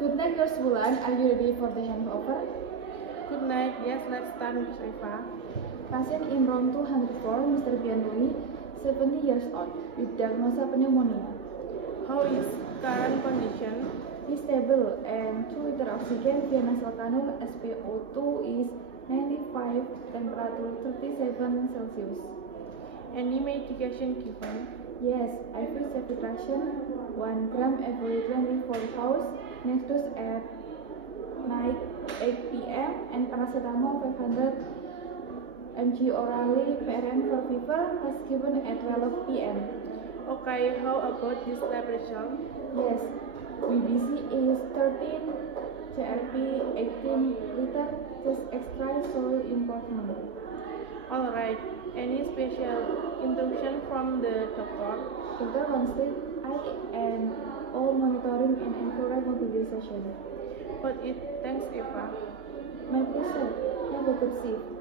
Good night, Coach Bulan. Are you ready for the handover? Good night. Yes, let's start, Ms. Eva. Patient in room 204, Mr. Bianui, 70 years old, with diagnosis pneumonia. How is current condition? Is stable and 2 liter oxygen via nasal canal. SpO2 is 95, temperature 37 Celsius. Any medication given? Yes, IV ceftriaxone 1 gram every 24 hours. Next dose at night 8 p.m. and paracetamol 500 mg orally. PRN for fever was given at 12 p.m. Okay, how about this lab result? Yes, BBC is 13, CRP 18 liter, just extra soil improvement. Alright, any special instruction from the doctor? Doctor wants sleep, eye and all monitoring and encourage mobilization. But it thanks Eva. My pleasure. Have a good sleep.